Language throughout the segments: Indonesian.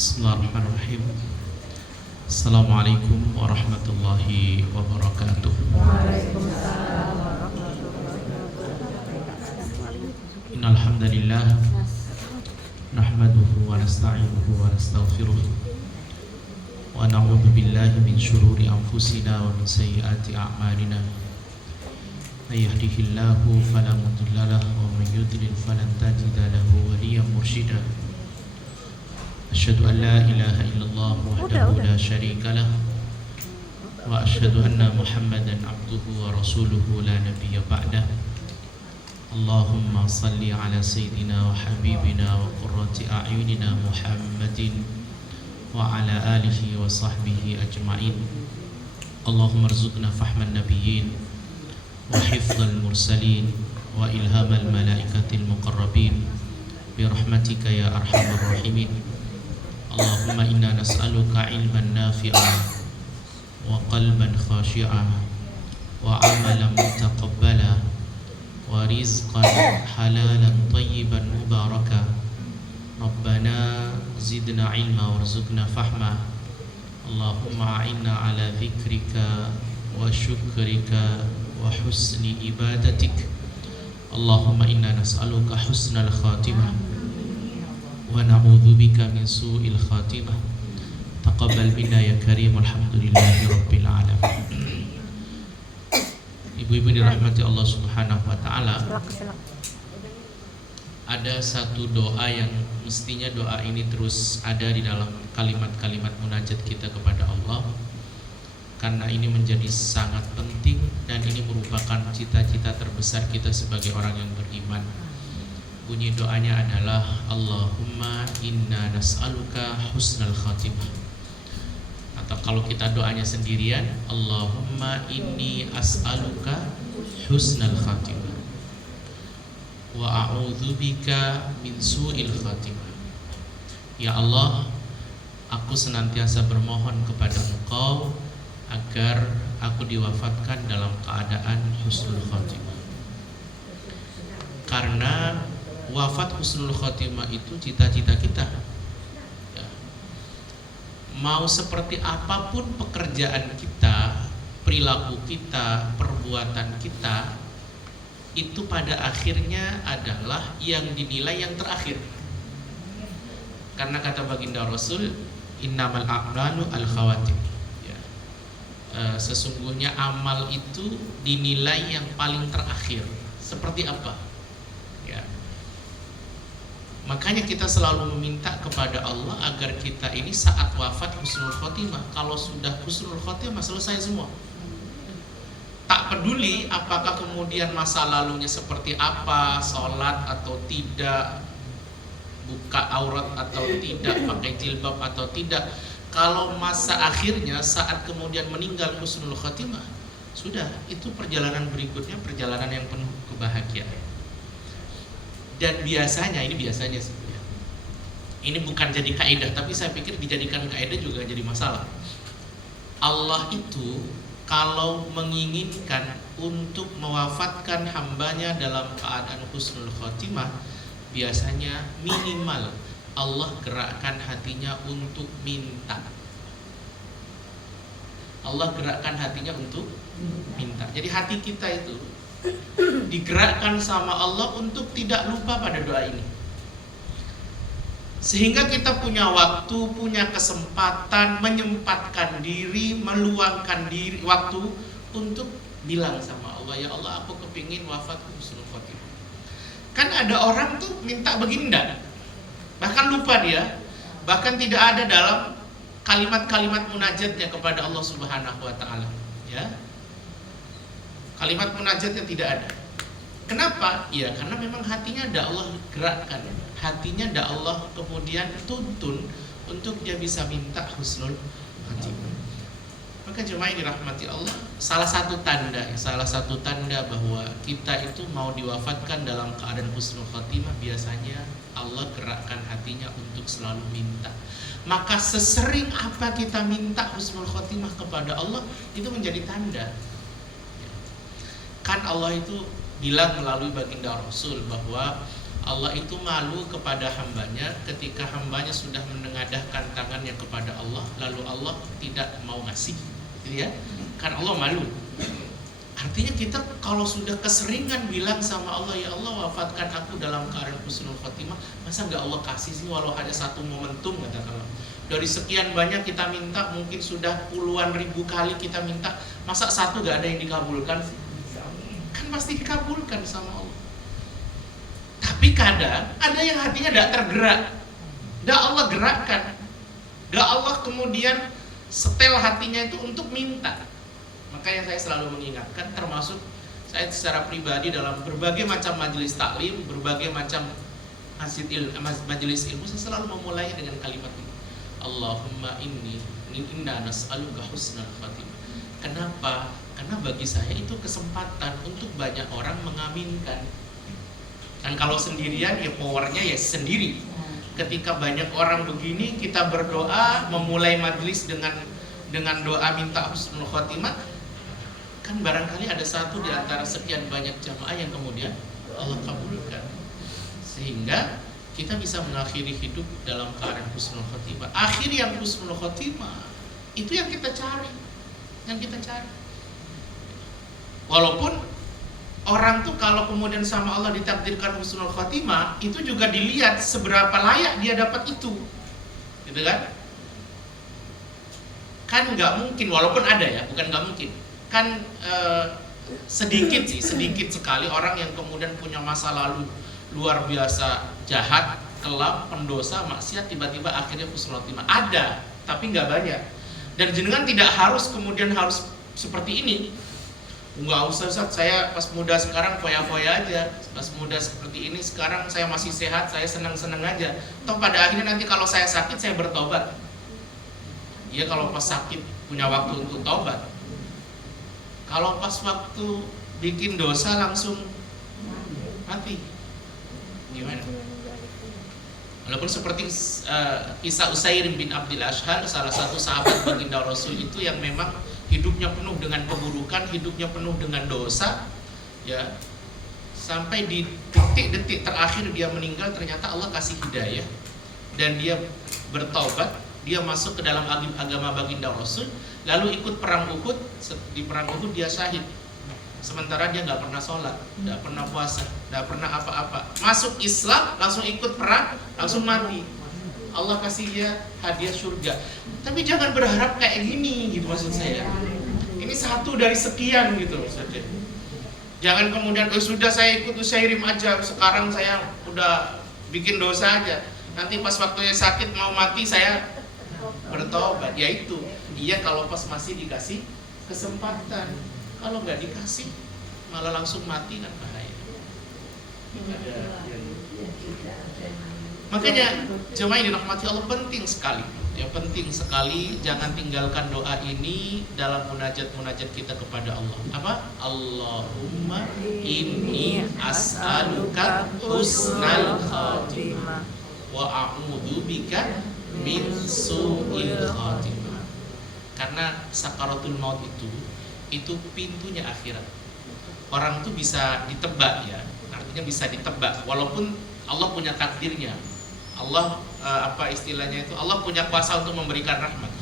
Bismillahirrahmanirrahim. Assalamualaikum warahmatullahi wabarakatuh. Waalaikumsalam warahmatullahi wabarakatuh. Innal hamdalillah nahmaduhu wa nasta'inuhu wa nastaghfiruh wa na'udzu billahi min shururi anfusina wa min sayyiati a'malina. May yahdihillahu fala mudilla lahu wa may yudlil falan tajida lahu waliyyan mursyida. Asyhadu an la ilaha illallah wahdahu la syarika lah wa asyhadu anna Muhammadan abduhu wa rasuluhu la nabiyya ba'dah. Allahumma salli ala sayyidina wa habibina wa qurrati a'yunina Muhammadin wa ala alihi wa sahbihi ajma'in. Allahumma rzuqna fahman nabiyyin wa hifdzal mursalin wa ilhamal malaikatil muqarrabin bi rahmatika ya arhamar rahimin. Allahumma inna nas'aluka ilman nafi'an wa qalban khashi'an wa amalan mutaqabbala wa rizqan halalan tayyiban mubaraka. Rabbana zidna ilma warzuqna fahma. Allahumma a'inna ala dzikrika wa syukrika wa husni ibadatik. Allahumma inna nas'aluka husnal khatimah wa na'udzubika min su'il khatimah. Taqabbal minna ya karim, alhamdulillahi rabbil alamin. Ibu-ibu dirahmati Allah Subhanahu wa taala. Ada satu doa yang mestinya doa ini terus ada di dalam kalimat-kalimat munajat kita kepada Allah, karena ini menjadi sangat penting dan ini merupakan cita-cita terbesar kita sebagai orang yang beriman. Bunyi doanya adalah Allahumma inna nas'aluka husnal khatimah. Atau kalau kita doanya sendirian, Allahumma inni as'aluka husnal khatimah wa a'udzubika min su'il khatimah. Ya Allah, aku senantiasa bermohon kepada Engkau agar aku diwafatkan dalam keadaan husnul khatimah. Karena wafat husnul khotimah itu cita-cita kita ya. Mau seperti apapun pekerjaan kita, perilaku kita, perbuatan kita, itu pada akhirnya adalah yang dinilai yang terakhir. Karena kata baginda Rasul, innamal a'malu al khawatim ya. Sesungguhnya amal itu dinilai yang paling terakhir. Seperti apa? Makanya kita selalu meminta kepada Allah agar kita ini saat wafat husnul khotimah. Kalau sudah husnul khotimah selesai semua. Tak peduli apakah kemudian masa lalunya seperti apa, sholat atau tidak, buka aurat atau tidak, pakai jilbab atau tidak. Kalau masa akhirnya saat kemudian meninggal husnul khotimah, sudah, itu perjalanan berikutnya perjalanan yang penuh kebahagiaan. Dan biasanya, ini biasanya sebenarnya, ini bukan jadi kaidah, tapi saya pikir dijadikan kaidah juga jadi masalah. Allah itu kalau menginginkan untuk mewafatkan hambanya dalam keadaan husnul khotimah, biasanya minimal Allah gerakkan hatinya untuk minta. Allah gerakkan hatinya untuk minta. Jadi hati kita itu digerakkan sama Allah untuk tidak lupa pada doa ini, sehingga kita punya waktu, punya kesempatan, menyempatkan diri, meluangkan diri, waktu untuk bilang sama Allah, ya Allah, aku kepingin wafat husnul khotimah. Kan ada orang tuh minta begini enggak, bahkan lupa dia, bahkan tidak ada dalam kalimat-kalimat munajatnya kepada Allah Subhanahu wa taala ya. Kalimat munajatnya tidak ada. Kenapa? Ya karena memang hatinya ada Allah gerakkan, hatinya ada Allah kemudian tuntun untuk dia bisa minta husnul khotimah. Maka jemaah dirahmati Allah, salah satu tanda bahwa kita itu mau diwafatkan dalam keadaan husnul khotimah, biasanya Allah gerakkan hatinya untuk selalu minta. Maka sesering apa kita minta husnul khotimah kepada Allah, itu menjadi tanda. Kan Allah itu bilang melalui baginda Rasul bahwa Allah itu malu kepada hambanya ketika hambanya sudah menengadahkan tangannya kepada Allah, lalu Allah tidak mau ngasih, gitu ya. Kan Allah malu. Artinya kita kalau sudah keseringan bilang sama Allah, ya Allah wafatkan aku dalam keadaan husnul khotimah, masa nggak Allah kasih sih walau hanya satu momentum, katakanlah. Dari sekian banyak kita minta, mungkin sudah puluhan ribu kali kita minta, masa satu nggak ada yang dikabulkan? Kan pasti dikabulkan sama Allah. Tapi kadang ada yang hatinya tidak tergerak, tidak Allah gerakkan, tidak Allah kemudian setel hatinya itu untuk minta. Makanya saya selalu mengingatkan, termasuk saya secara pribadi dalam berbagai macam majelis taklim, berbagai macam majelis ilmu, saya selalu memulai dengan kalimat ini. Allahumma inna nas'aluka husnal khatimah. Kenapa? Karena bagi saya itu kesempatan untuk banyak orang mengaminkan. Dan kalau sendirian ya powernya ya sendiri. Ketika banyak orang begini, kita berdoa, memulai majelis dengan doa minta husnul khatimah, kan barangkali ada satu di antara sekian banyak jamaah yang kemudian Allah kabulkan, sehingga kita bisa mengakhiri hidup dalam keadaan husnul khotimah. Akhir yang husnul khotimah itu yang kita cari, Walaupun orang tuh kalau kemudian sama Allah ditakdirkan husnul khotimah, itu juga dilihat seberapa layak dia dapat itu, gitu kan? Kan nggak mungkin, walaupun ada ya, bukan nggak mungkin. Kan sedikit sekali orang yang kemudian punya masa lalu luar biasa jahat, kelam, pendosa, maksiat, tiba-tiba akhirnya husnul khotimah. Ada, tapi nggak banyak. Dan jenengan tidak harus kemudian harus seperti ini. Nggak usah, Ustaz, saya pas muda sekarang foya-foya aja, pas muda seperti ini sekarang saya masih sehat, saya senang-senang aja. Toh pada akhirnya nanti kalau saya sakit saya bertobat. Ya kalau pas sakit punya waktu untuk tobat. Kalau pas waktu bikin dosa langsung mati, gimana? Walaupun seperti kisah Utsairim bin Abdul Ashhal, salah satu sahabat baginda Rasul itu yang memang hidupnya penuh dengan keburukan, hidupnya penuh dengan dosa, ya, sampai di detik-detik terakhir dia meninggal, ternyata Allah kasih hidayah dan dia bertaubat, dia masuk ke dalam agama baginda Rasul, lalu ikut perang Uhud. Di perang Uhud dia syahid, sementara dia nggak pernah sholat, nggak pernah puasa, nggak pernah apa-apa. Masuk Islam, langsung ikut perang, langsung mati. Allah kasih dia hadiah surga. Tapi jangan berharap kayak gini, gitu maksud saya. Ini satu dari sekian, gitu maksudnya. Jangan kemudian sudah saya ikut Utsairim aja, sekarang saya udah bikin dosa aja, nanti pas waktunya sakit mau mati saya bertobat. Ya itu, iya kalau pas masih dikasih kesempatan. Kalau nggak dikasih malah langsung mati, kan bahaya. Makanya jemaah yang dirahmati Allah, penting sekali, ya penting sekali, jangan tinggalkan doa ini dalam munajat-munajat kita kepada Allah. Apa? Allahumma inni as'aluka husnal khatimah wa a'udzubika min su'il khatimah. Karena sakaratul maut itu pintunya akhirat. Orang tuh bisa ditebak, ya, artinya bisa ditebak, walaupun Allah punya takdirnya. Allah apa istilahnya itu, Allah punya kuasa untuk memberikan rahmat.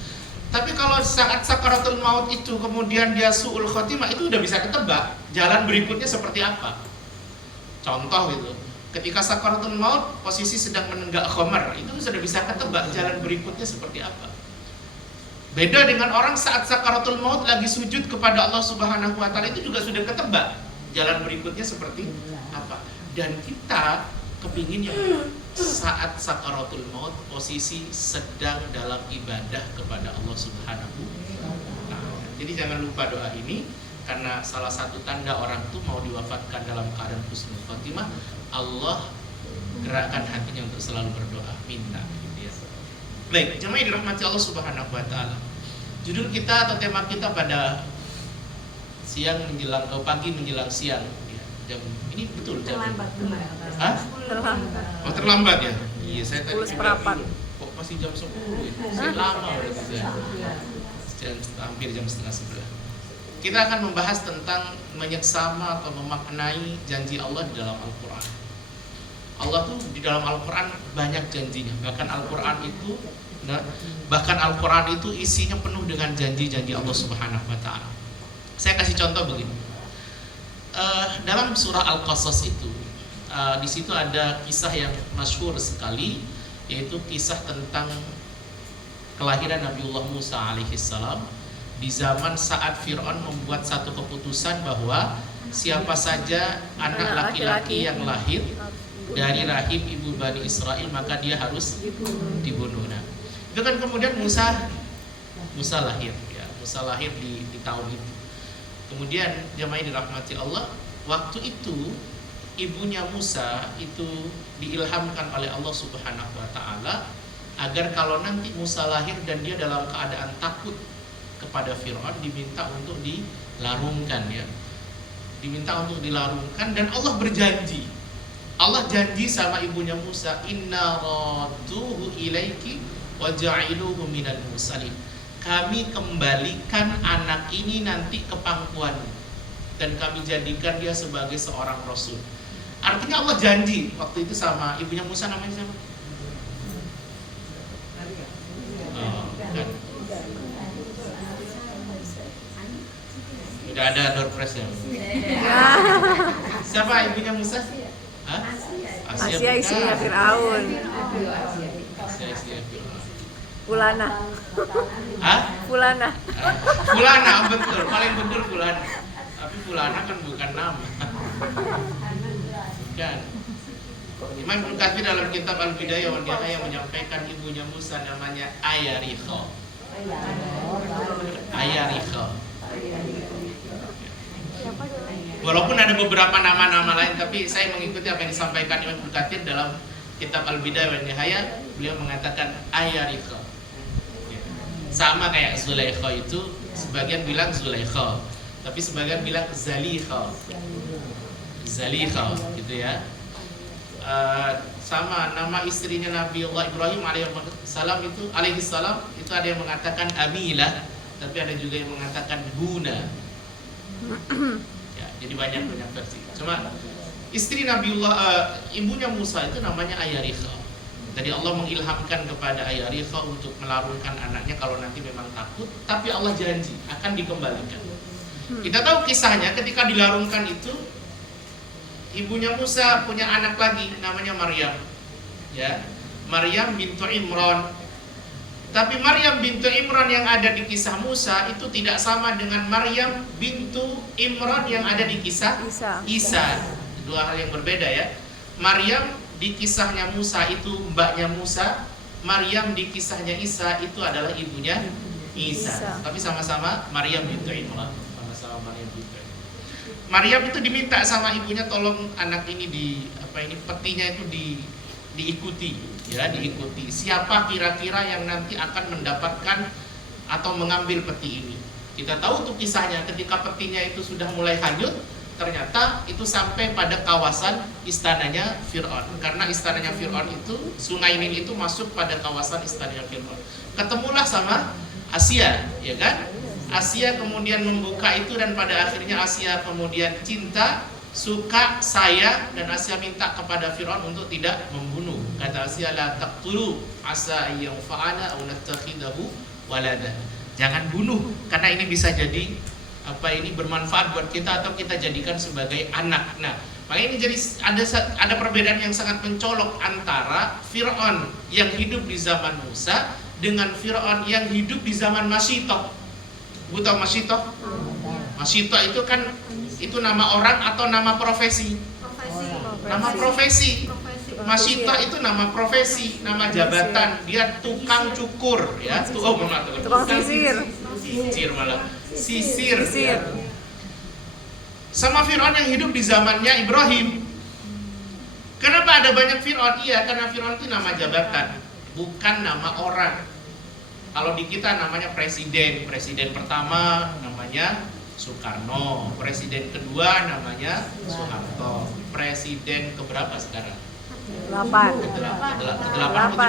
Tapi kalau saat sakaratul maut itu kemudian dia su'ul khotimah, itu udah bisa ketebak jalan berikutnya seperti apa. Contoh gitu, ketika sakaratul maut posisi sedang menenggak khamar, itu sudah bisa ketebak jalan berikutnya seperti apa. Beda dengan orang saat sakaratul maut lagi sujud kepada Allah Subhanahu wa taala, itu juga sudah ketebak jalan berikutnya seperti apa. Dan kita kepingin yang saat sakaratul maut posisi sedang dalam ibadah kepada Allah Subhanahu wa taala. Jadi jangan lupa doa ini, karena salah satu tanda orang itu mau diwafatkan dalam keadaan husnul khotimah, Allah gerakkan hatinya untuk selalu berdoa, minta, gitu ya. Baik, jemaah yang dirahmati Allah Subhanahu wa taala. Judul kita atau tema kita pada siang menjelang pagi menjelang siang, ya. Jam ini betul jam terlambat. Hah? Oh, terlambat ya? Iya, saya tadi kok masih jam 10 ya? Saya lama berarti ya. Hampir jam setengah 11. Kita akan membahas tentang menyeksama atau memaknai janji Allah di dalam Al-Quran. Allah tuh di dalam Al-Quran banyak janjinya. Bahkan Al-Quran itu isinya penuh dengan janji-janji Allah Subhanahu wa Ta'ala. Saya kasih contoh begini. Dalam surah Al-Qasas itu, di situ ada kisah yang masyhur sekali, yaitu kisah tentang kelahiran Nabiullah Musa alaihissalam di zaman saat Fir'aun membuat satu keputusan bahwa siapa saja anak laki-laki yang lahir dari rahim ibu Bani Israel maka dia harus dibunuh. Nah, itu kan kemudian Musa lahir, ya, Musa lahir di tahun itu. Kemudian jamaah dirahmati Allah, waktu itu ibunya Musa itu diilhamkan oleh Allah Subhanahu wa Ta'ala agar kalau nanti Musa lahir dan dia dalam keadaan takut kepada Fir'aun, diminta untuk dilarungkan, ya. Diminta untuk dilarungkan, dan Allah berjanji. Allah janji sama ibunya Musa, inna radduhu ilaiki wa ja'iluhu minal mursalin. Kami kembalikan anak ini nanti ke pangkuanmu dan kami jadikan dia sebagai seorang rasul. Artinya Allah janji waktu itu sama ibunya Musa, namanya siapa? Kan. Udah ada door prize ya? Siapa ibunya Musa? Hah? Asia istrinya Fir'aun. Asia istrinya Fir'aun. Fulana. Hah? Fulana. Fulana, betul, paling betul Fulana. Tapi Fulana kan bukan nama. Bukan. Imam Ibnu Katsir dalam kitab Al-Bidayah wa Nihayah menyampaikan ibunya Musa namanya Ayarikha. Ayarikha. Walaupun ada beberapa nama-nama lain, tapi saya mengikuti apa yang disampaikan Imam Ibnu Katsir dalam kitab Al-Bidayah wa Nihayah. Beliau mengatakan Ayarikha. Sama kayak Zulaikha itu, sebagian bilang Zulaikha, tapi sebagian bilang Zalikha. Zalikha gitu ya. Sama nama istrinya Nabiullah Ibrahim alaihissalam itu ada yang mengatakan Amilah, tapi ada juga yang mengatakan Guna. Ya, jadi banyak versi. Cuma istri Nabiullah, ibunya Musa itu namanya Ayarikha. Jadi Allah mengilhamkan kepada Ayarikha untuk melarungkan anaknya kalau nanti memang takut, tapi Allah janji akan dikembalikan. Kita tahu kisahnya, ketika dilarungkan itu ibunya Musa punya anak lagi namanya Maryam, ya, Maryam bintu Imran. Tapi Maryam bintu Imran yang ada di kisah Musa itu tidak sama dengan Maryam bintu Imran yang ada di kisah Isa. Dua hal yang berbeda, ya. Maryam di kisahnya Musa itu mbaknya Musa, Maryam di kisahnya Isa itu adalah ibunya Isa. Tapi sama-sama Maryam bintu Imran, sama-sama Maryam bintu Imran. Maryam itu diminta sama ibunya, tolong anak ini petinya itu diikuti, ya, diikuti. Siapa kira-kira yang nanti akan mendapatkan atau mengambil peti ini? Kita tahu tuh kisahnya, ketika petinya itu sudah mulai hanyut, ternyata itu sampai pada kawasan istananya Fir'aun. Karena istananya Fir'aun itu, Sungai Nil itu masuk pada kawasan istananya Fir'aun. Ketemulah sama Asia, ya kan? Asia kemudian membuka itu, dan pada akhirnya Asia kemudian cinta, suka, sayang, dan Asia minta kepada Fir'aun untuk tidak membunuh. Kata Asia, la taqtulu asa yanfa'ana aw nattakhidahu walada. Jangan bunuh, karena ini bisa jadi bermanfaat buat kita atau kita jadikan sebagai anak. Nah, makanya ini jadi ada perbedaan yang sangat mencolok antara Fir'aun yang hidup di zaman Musa dengan Fir'aun yang hidup di zaman Masyitoh. Bu tahu Masyitoh? Masyitoh itu kan itu nama orang atau nama profesi? Nama profesi. Masyitoh itu nama profesi, nama jabatan. Dia tukang cukur, ya. Tukang sisir. Sisir malah. Sisir. Sama Fir'aun yang hidup di zamannya Ibrahim. Kenapa ada banyak Fir'aun? Iya, karena Fir'aun itu nama jabatan, bukan nama orang. Kalau di kita namanya presiden. Presiden pertama namanya Soekarno, presiden kedua namanya Soeharto, presiden keberapa sekarang? 8. Ke-8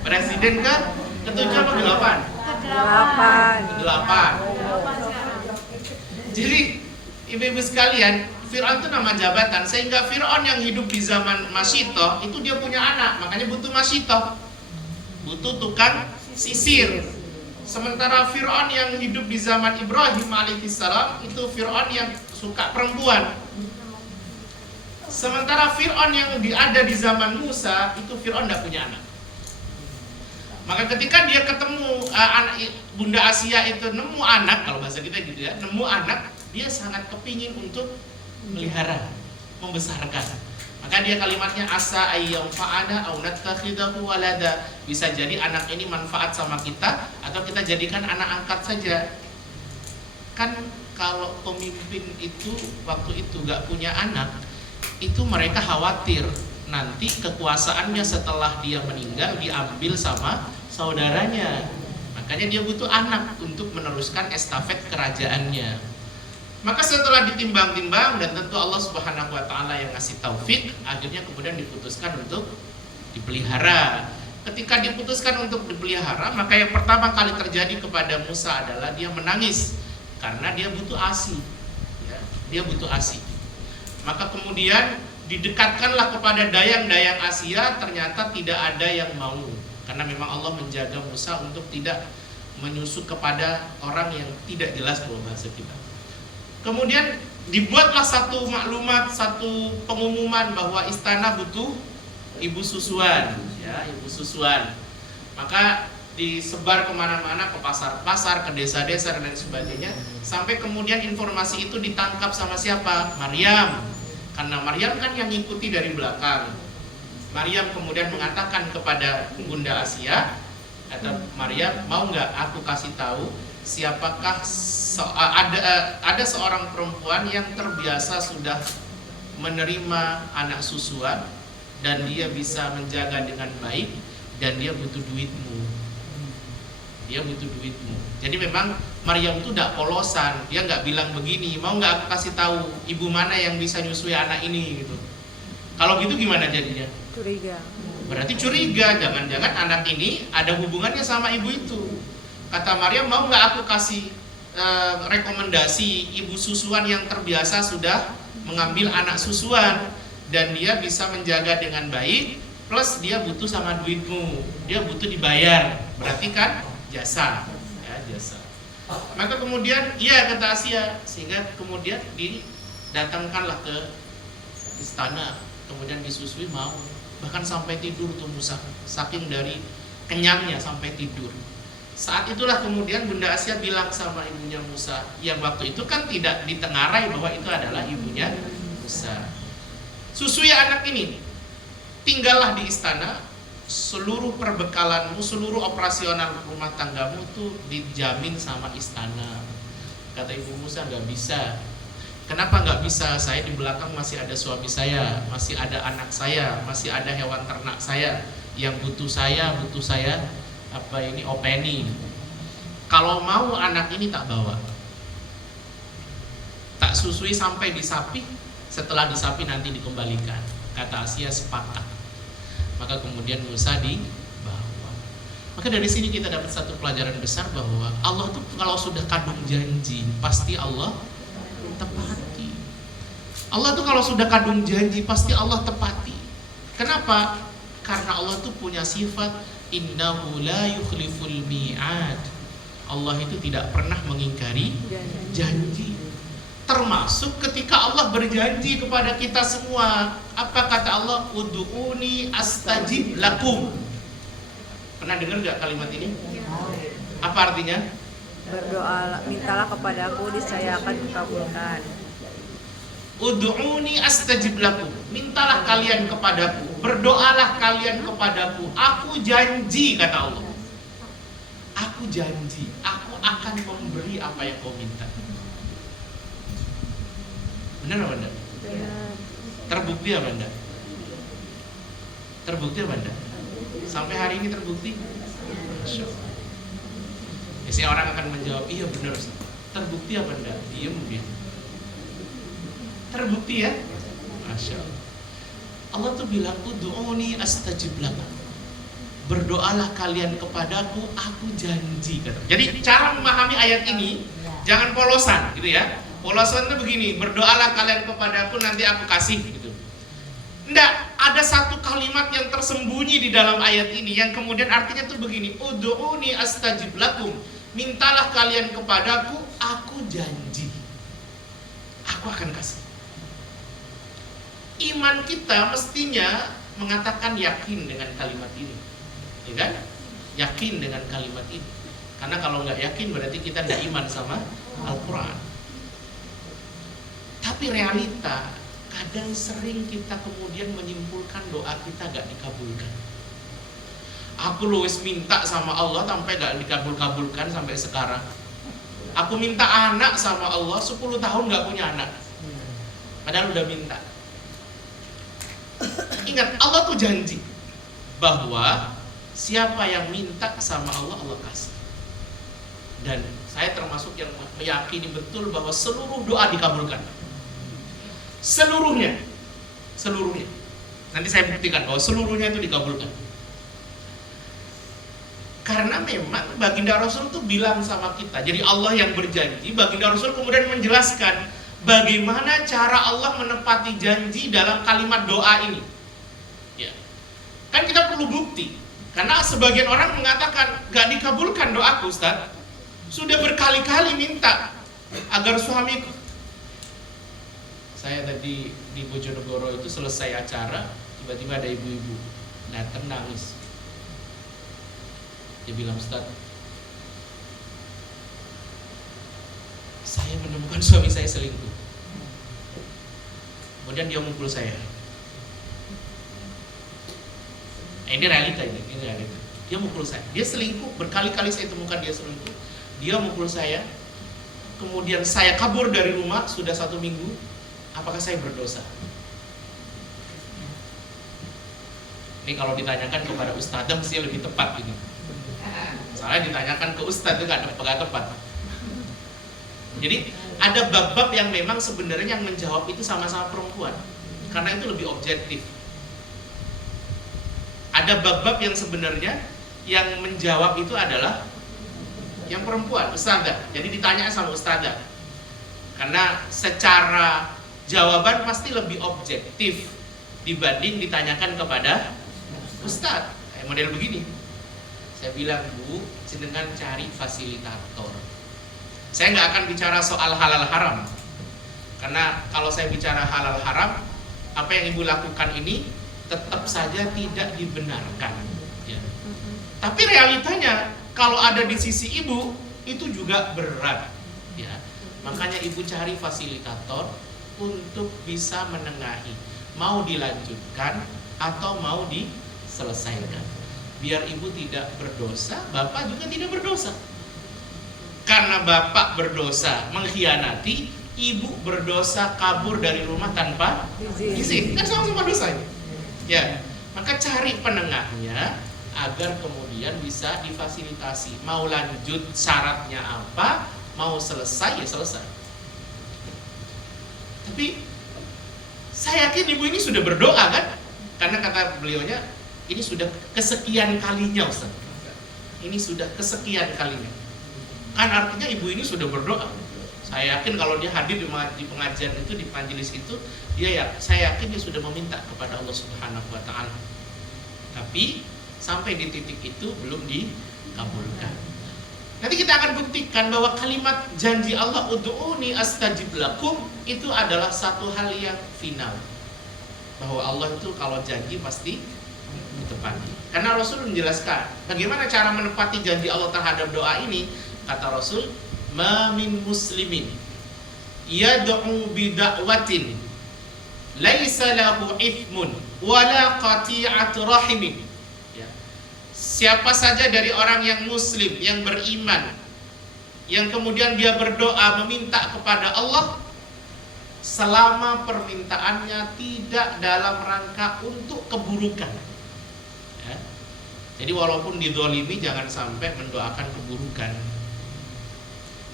Presiden ke-7 apa ke-8? Ke-8. Jadi ibu-ibu sekalian, Fir'aun itu nama jabatan, sehingga Fir'aun yang hidup di zaman Masyitoh itu dia punya anak, makanya butuh Masyitoh, butuh tukang sisir. Sementara Fir'aun yang hidup di zaman Ibrahim alaihissalam itu Fir'aun yang suka perempuan. Sementara Fir'aun yang ada di zaman Musa itu Fir'aun tidak punya anak. Maka ketika dia ketemu Bunda Asia itu nemu anak, kalau bahasa kita gitu ya, nemu anak, dia sangat kepingin untuk melihara, membesarkan. Maka dia kalimatnya asa ayyam fa'ana au nattakhidahu walada. Bisa jadi anak ini manfaat sama kita atau kita jadikan anak angkat saja. Kan kalau pemimpin itu waktu itu gak punya anak, itu mereka khawatir nanti kekuasaannya setelah dia meninggal diambil sama saudaranya. Makanya dia butuh anak untuk meneruskan estafet kerajaannya. Maka setelah ditimbang-timbang dan tentu Allah Subhanahu wa taala yang ngasih taufik, akhirnya kemudian diputuskan untuk dipelihara. Ketika diputuskan untuk dipelihara, maka yang pertama kali terjadi kepada Musa adalah dia menangis karena dia butuh ASI. Ya, dia butuh ASI. Maka kemudian didekatkanlah kepada dayang-dayang Asia, ternyata tidak ada yang mau. Karena memang Allah menjaga Musa untuk tidak menyusup kepada orang yang tidak jelas dalam bahasa kita. Kemudian dibuatlah satu maklumat, satu pengumuman bahwa istana butuh ibu susuan, ya, ibu susuan. Maka disebar kemana-mana, ke pasar-pasar, ke desa-desa dan lain sebagainya, sampai kemudian informasi itu ditangkap sama siapa? Maryam. Karena Maryam kan yang ngikuti dari belakang. Maryam kemudian mengatakan kepada Bunda Asia, kata Maryam, mau nggak aku kasih tahu siapakah ada seorang perempuan yang terbiasa sudah menerima anak susuan dan dia bisa menjaga dengan baik dan dia butuh duitmu. Dia butuh duitmu. Jadi memang Maryam itu tidak polosan, dia nggak bilang begini, mau nggak aku kasih tahu ibu mana yang bisa nyusui anak ini gitu. Kalau gitu gimana jadinya? Curiga. Berarti curiga, jangan-jangan anak ini ada hubungannya sama ibu itu. Kata Maryam, mau nggak aku kasih rekomendasi ibu susuan yang terbiasa sudah mengambil anak susuan dan dia bisa menjaga dengan baik, plus dia butuh sama duitmu, dia butuh dibayar, berarti kan jasa, ya, jasa. Maka kemudian iya kata Asia, sehingga kemudian didatangkanlah ke istana, kemudian disusui mau, bahkan sampai tidur tuh Musa, saking dari kenyangnya sampai tidur. Saat itulah kemudian Bunda Asia bilang sama ibunya Musa, yang waktu itu kan tidak ditengarai bahwa itu adalah ibunya Musa. Susui anak ini, tinggallah di istana, seluruh perbekalanmu, seluruh operasional rumah tanggamu tuh dijamin sama istana. Kata ibu Musa, nggak bisa. Kenapa nggak bisa? Saya di belakang masih ada suami saya, masih ada anak saya, masih ada hewan ternak saya yang butuh saya openi. Kalau mau anak ini tak bawa, tak susui sampai disapi, setelah disapi nanti dikembalikan. Kata Asia sepakat. Maka kemudian Musa dibawa. Maka dari sini kita dapat satu pelajaran besar bahwa Allah tuh kalau sudah kadung janji pasti Allah tepati. Allah tuh kalau sudah kadung janji pasti Allah tepati. Kenapa? Karena Allah tuh punya sifat innahu la yukhliful mi'ad. Allah itu tidak pernah mengingkari janji. Termasuk ketika Allah berjanji kepada kita semua. Apa kata Allah? Ud'uni astajib lakum. Pernah dengar gak kalimat ini? Apa artinya? Berdoa, mintalah kepadaku, niscaya akan dikabulkan. Ud'uni astajib lakum. Mintalah kalian kepadaku, berdoalah kalian kepadaku. Aku janji, kata Allah. Aku janji, aku akan memberi apa yang kau minta. Benar apa enggak? Terbukti apa enggak? Terbukti apa enggak? Sampai hari ini terbukti? Masya Allah. Biasanya orang akan menjawab, iya benar. Terbukti apa enggak? Diam dia. Terbukti ya? Masya Allah. Allah tuh bilang, ud'uni astajib lakum. Berdoalah kalian kepadaku, aku janji. Jadi cara memahami ayat ini jangan polosan gitu ya. Polosan itu begini, berdoalah kalian kepadaku nanti aku kasih gitu. Enggak, ada satu kalimat yang tersembunyi di dalam ayat ini yang kemudian artinya tuh begini, ud'uni astajib lakum. Mintalah kalian kepadaku, aku janji aku akan kasih. Iman kita mestinya mengatakan yakin dengan kalimat ini, ya kan? Yakin dengan kalimat ini. Karena kalau nggak yakin berarti kita nggak iman sama Al-Quran. Tapi realita, kadang sering kita kemudian menyimpulkan doa kita gak dikabulkan. Aku luwes minta sama Allah sampai gak dikabul-kabulkan sampai sekarang. Aku minta anak sama Allah 10 tahun gak punya anak, padahal udah minta. Ingat, Allah tuh janji bahwa siapa yang minta sama Allah, Allah kasih. Dan saya termasuk yang meyakini betul bahwa seluruh doa dikabulkan. Seluruhnya. Nanti saya buktikan bahwa seluruhnya itu dikabulkan. Karena memang baginda Rasul itu bilang sama kita. Jadi Allah yang berjanji, baginda Rasul kemudian menjelaskan bagaimana cara Allah menepati janji dalam kalimat doa ini. Ya. Kan kita perlu bukti. Karena sebagian orang mengatakan gak dikabulkan doaku, Ustaz. Sudah berkali-kali minta agar suamiku. Saya tadi di Bojonegoro itu selesai acara, tiba-tiba ada ibu-ibu datang nangis. Dia bilang, Ustaz, saya menemukan suami saya selingkuh. Kemudian dia mukul saya. Ini realita ini realita. Dia mukul saya. Dia selingkuh, berkali-kali saya temukan dia selingkuh. Dia mukul saya. Kemudian saya kabur dari rumah sudah 1 minggu. Apakah saya berdosa? Ini kalau ditanyakan kepada ustadzah mesti lebih tepat ini. Soalnya ditanyakan ke ustadz itu nggak tepat. Jadi ada bab-bab yang memang sebenarnya yang menjawab itu sama-sama perempuan, karena itu lebih objektif. Ada bab-bab yang sebenarnya yang menjawab itu adalah yang perempuan, ustadzah. Jadi ditanya sama ustadzah, karena secara jawaban pasti lebih objektif dibanding ditanyakan kepada ustadz. Kayak model begini, saya bilang, Bu, jenengan cari fasilitator. Saya nggak akan bicara soal halal haram, karena kalau saya bicara halal haram, apa yang ibu lakukan ini tetap saja tidak dibenarkan. Ya. Tapi realitanya kalau ada di sisi ibu itu juga berat. Ya. Makanya ibu cari fasilitator untuk bisa menengahi, mau dilanjutkan atau mau diselesaikan, biar ibu tidak berdosa, bapak juga tidak berdosa. Karena bapak berdosa mengkhianati, ibu berdosa kabur dari rumah tanpa izin, kan sama-sama dosa ini. Ya, maka cari penengahnya agar kemudian bisa difasilitasi. Mau lanjut syaratnya apa, mau selesai ya selesai. Tapi saya yakin ibu ini sudah berdoa kan? Karena kata beliaunya, ini sudah kesekian kalinya, Ustaz. Ini sudah kesekian kalinya. Kan artinya ibu ini sudah berdoa. Saya yakin kalau dia hadir di pengajian itu, di majelis itu, saya yakin dia sudah meminta kepada Allah Subhanahu wa taala. Tapi sampai di titik itu belum dikabulkan. Nanti kita akan buktikan bahwa kalimat janji Allah ud'uni astajib lakum itu adalah satu hal yang final. Bahwa Allah itu kalau janji pasti ditepati. Karena Rasul menjelaskan bagaimana cara menepati janji Allah terhadap doa ini. Kata Rasul, ma min muslimin yad'u bi da'watin laisa lahu ithmun wala qati'atu rahimin. Siapa saja dari orang yang muslim, yang beriman, yang kemudian dia berdoa meminta kepada Allah, selama permintaannya tidak dalam rangka untuk keburukan. Ya. Jadi walaupun dizalimi jangan sampai mendoakan keburukan.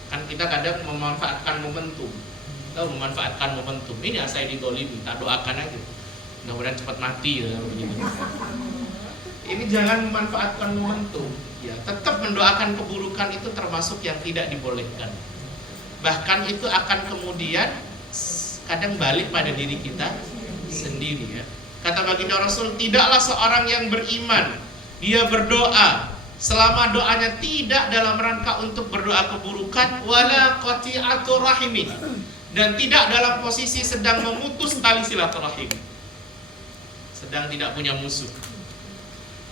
Kan kita kadang memanfaatkan momentum. Tahu memanfaatkan momentum. Ini saya dizalimi, tak doakan aja. Mudah-mudahan cepat mati ya begitu. Ini jangan memanfaatkan momentum. Ya, tetap mendoakan keburukan itu termasuk yang tidak dibolehkan. Bahkan itu akan kemudian kadang balik pada diri kita sendiri ya. Kata baginda Rasul, tidaklah seorang yang beriman dia berdoa selama doanya tidak dalam rangka untuk berdoa keburukan, wala qati'atu rahimi, dan tidak dalam posisi sedang memutus tali silaturahim, sedang tidak punya musuh,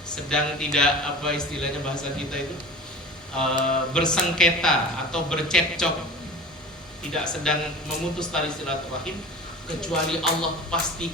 sedang tidak, apa istilahnya bahasa kita itu, bersengketa atau bercekcok, tidak sedang memutus tali silaturahim, kecuali Allah pasti